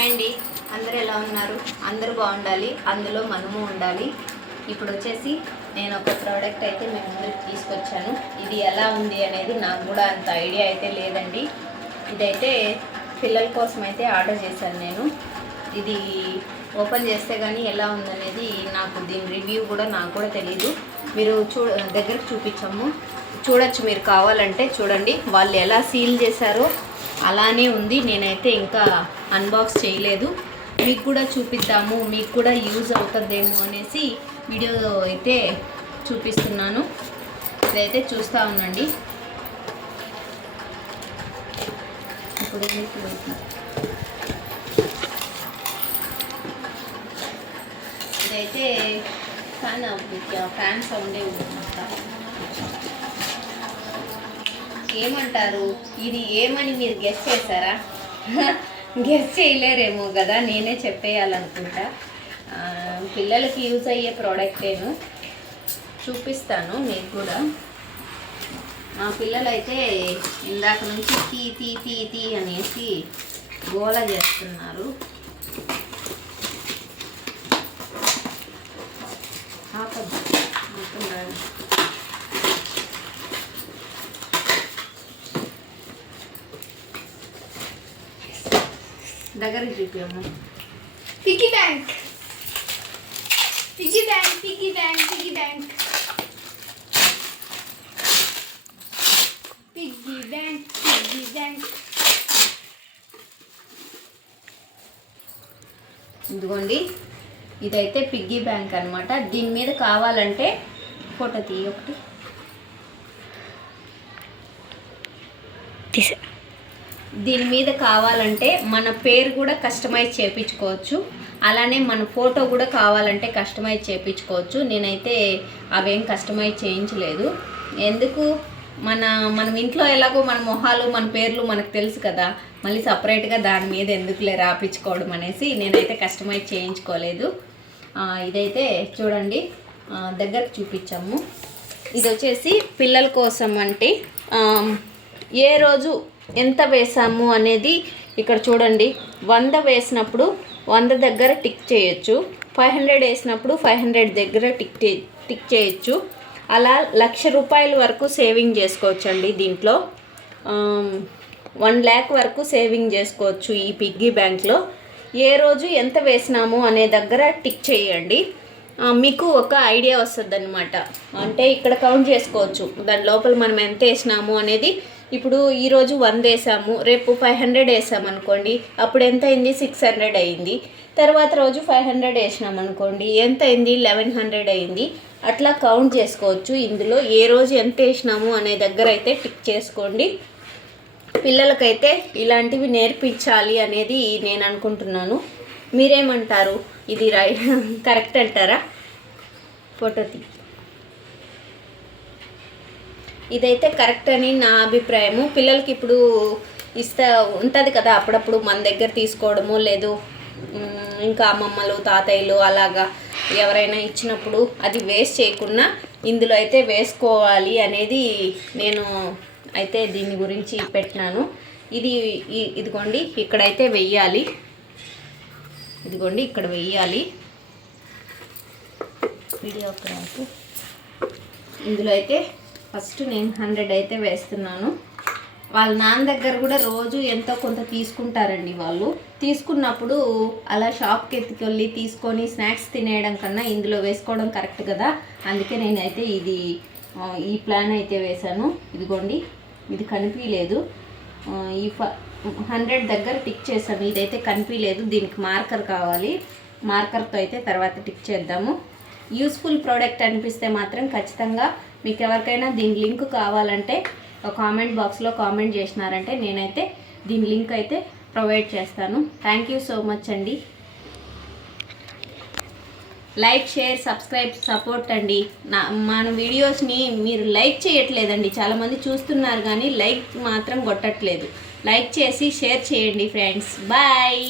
Hi అండి. అందరు ఎలా ఉన్నారు? అందరూ బాగుండాలి. అందులో మనము ఉండాలి. ఇప్పుడు వచ్చేసి నేను ఒక ప్రోడక్ట్ అయితే మీ ముందుకు తీసుకొచ్చాను. ఇది ఎలా ఉంది అనేది నాకు కూడా అంత ఐడియా అయితే లేదండి. ఇదైతే పిల్లల కోసం అయితే ఆర్డర్ చేశాను నేను. ఇది ఓపెన్ చేస్తే కానీ ఎలా ఉందనేది నాకు దీని రివ్యూ కూడా నాకు కూడా తెలియదు మీరు చూ దగ్గరకు చూపించాము. చూడొచ్చు మీరు కావాలంటే చూడండి. వాళ్ళు ఎలా సీల్ చేశారో అలానే ఉంది. నేనైతే ఇంకా అన్బాక్స్ చేయలేదు. మీకు కూడా చూపిద్దాము. మీకు కూడా యూజ్ అవుతుందేమో అనేసి వీడియో అయితే చూపిస్తున్నాను. ఇదైతే చూస్తూ ఉండండి. ఇప్పుడు ఇదైతే ఫ్యాన్ ఫ్యాన్ సౌండే ఉంది. ఏమంటారు ఇది ఏమని మీరు గెస్ చేశారా? గెస్ చేయలేరేమో కదా నేనే చెప్పేయాలనుకుంటా. పిల్లలకి యూజ్ అయ్యే ప్రోడక్టేను చూపిస్తాను మీకు కూడా. మా పిల్లలైతే ఇందాక నుంచి తీ తీ తీ తీ అనేసి గోల చేస్తున్నారు. ఆపద్దు. మొత్తం దగ్గరికి చూపించమ్మా piggy bank piggy bank piggy bank piggy bank piggy bank piggy bank ఇదిగోండి. ఇదైతే పిగ్గీ బ్యాంక్ అన్నమాట. దీని మీద కావాలంటే ఫోటో తీయ ఒకటి. దీని మీద కావాలంటే మన పేరు కూడా కస్టమైజ్ చేయించుకోవచ్చు. అలానే మన ఫోటో కూడా కావాలంటే కస్టమైజ్ చేయించుకోవచ్చు. నేనైతే అవేం కస్టమైజ్ చేయించలేదు. ఎందుకు? మన మనం ఇంట్లో ఎలాగో మన మొహాలు మన పేర్లు మనకు తెలుసు కదా. మళ్ళీ సపరేట్గా దాని మీద ఎందుకులే రాపించుకోవడం అనేసి నేనైతే కస్టమైజ్ చేయించుకోలేదు. ఇదైతే చూడండి. దగ్గరకు చూపించాము. ఇది వచ్చేసి పిల్లల కోసం అంటే ఏ రోజు ఎంత వేసాము అనేది ఇక్కడ చూడండి. వంద వేసినప్పుడు వంద దగ్గర టిక్ చేయొచ్చు. ఫైవ్ హండ్రెడ్ వేసినప్పుడు ఫైవ్ హండ్రెడ్ దగ్గర టిక్ టిక్ చేయొచ్చు. అలా లక్ష రూపాయల వరకు సేవింగ్ చేసుకోవచ్చు అండి దీంట్లో వన్ ల్యాక్ వరకు సేవింగ్ చేసుకోవచ్చు ఈ పిగ్గీ బ్యాంక్లో. ఏ రోజు ఎంత వేసినాము అనే దగ్గర టిక్ చేయండి. మీకు ఒక ఐడియా వస్తుంది అనమాట అంటే ఇక్కడ కౌంట్ చేసుకోవచ్చు. దాని లోపల మనం ఎంత వేసినాము అనేది ఇప్పుడు ఈరోజు వంద వేసాము రేపు ఫైవ్ హండ్రెడ్ వేసాము అనుకోండి అప్పుడు ఎంత అయింది? సిక్స్ హండ్రెడ్ అయింది. తర్వాత రోజు ఫైవ్ హండ్రెడ్ వేసినాం అనుకోండి ఎంత అయింది? లెవెన్ హండ్రెడ్ అయింది. అట్లా కౌంట్ చేసుకోవచ్చు. ఇందులో ఏ రోజు ఎంత వేసినాము అనే దగ్గర అయితే టిక్ చేసుకోండి. పిల్లలకైతే ఇలాంటివి నేర్పించాలి అనేది నేను అనుకుంటున్నాను. మీరేమంటారు? ఇది రై కరెక్ట్ అంటారా? ఫోటో తీ ఇదైతే కరెక్ట్ అని నా అభిప్రాయము. పిల్లలకి ఇప్పుడు ఇస్తా ఉంటుంది కదా అప్పుడప్పుడు మన దగ్గర తీసుకోవడము లేదు ఇంకా అమ్మమ్మలు తాతయ్యలు అలాగా ఎవరైనా ఇచ్చినప్పుడు అది వేస్ట్ చేయకుండా ఇందులో అయితే వేసుకోవాలి అనేది నేను అయితే దీని గురించి పెట్టినాను. ఇది ఇదిగోండి ఇక్కడైతే వెయ్యాలి. ఇదిగోండి ఇక్కడ వెయ్యాలి. వీడియో ఇందులో అయితే ఫస్ట్ నేను హండ్రెడ్ అయితే వేస్తున్నాను. వాళ్ళ నాన్న దగ్గర కూడా రోజు ఎంతో కొంత తీసుకుంటారండి వాళ్ళు. తీసుకున్నప్పుడు అలా షాప్కి ఎత్తుకెళ్ళి తీసుకొని స్నాక్స్ తినేయడం కన్నా ఇందులో వేసుకోవడం కరెక్ట్ కదా? అందుకే నేనైతే ఇది ఈ ప్లాన్ అయితే వేశాను. ఇదిగోండి ఇది కనిపించలేదు. ఈ ఫ హండ్రెడ్ దగ్గర టిక్ చేశాను. ఇదైతే కనిపించలేదు. దీనికి మార్కర్ కావాలి. మార్కర్తో అయితే తర్వాత టిక్ చేద్దాము. యూస్ఫుల్ ప్రోడక్ట్ అనిపిస్తే మాత్రం ఖచ్చితంగా మీకు ఎవరికైనా దీని లింక్ కావాలంటే కామెంట్ బాక్స్లో కామెంట్ చేసినారంటే నేనైతే దీని లింక్ అయితే ప్రొవైడ్ చేస్తాను. థ్యాంక్ యూ సో మచ్ అండి. లైక్ షేర్ సబ్స్క్రైబ్ సపోర్ట్ అండి. నా మన వీడియోస్ని మీరు లైక్ చేయట్లేదండి. చాలామంది చూస్తున్నారు కానీ లైక్ మాత్రం కొట్టట్లేదు. లైక్ చేసి షేర్ చేయండి ఫ్రెండ్స్ బాయ్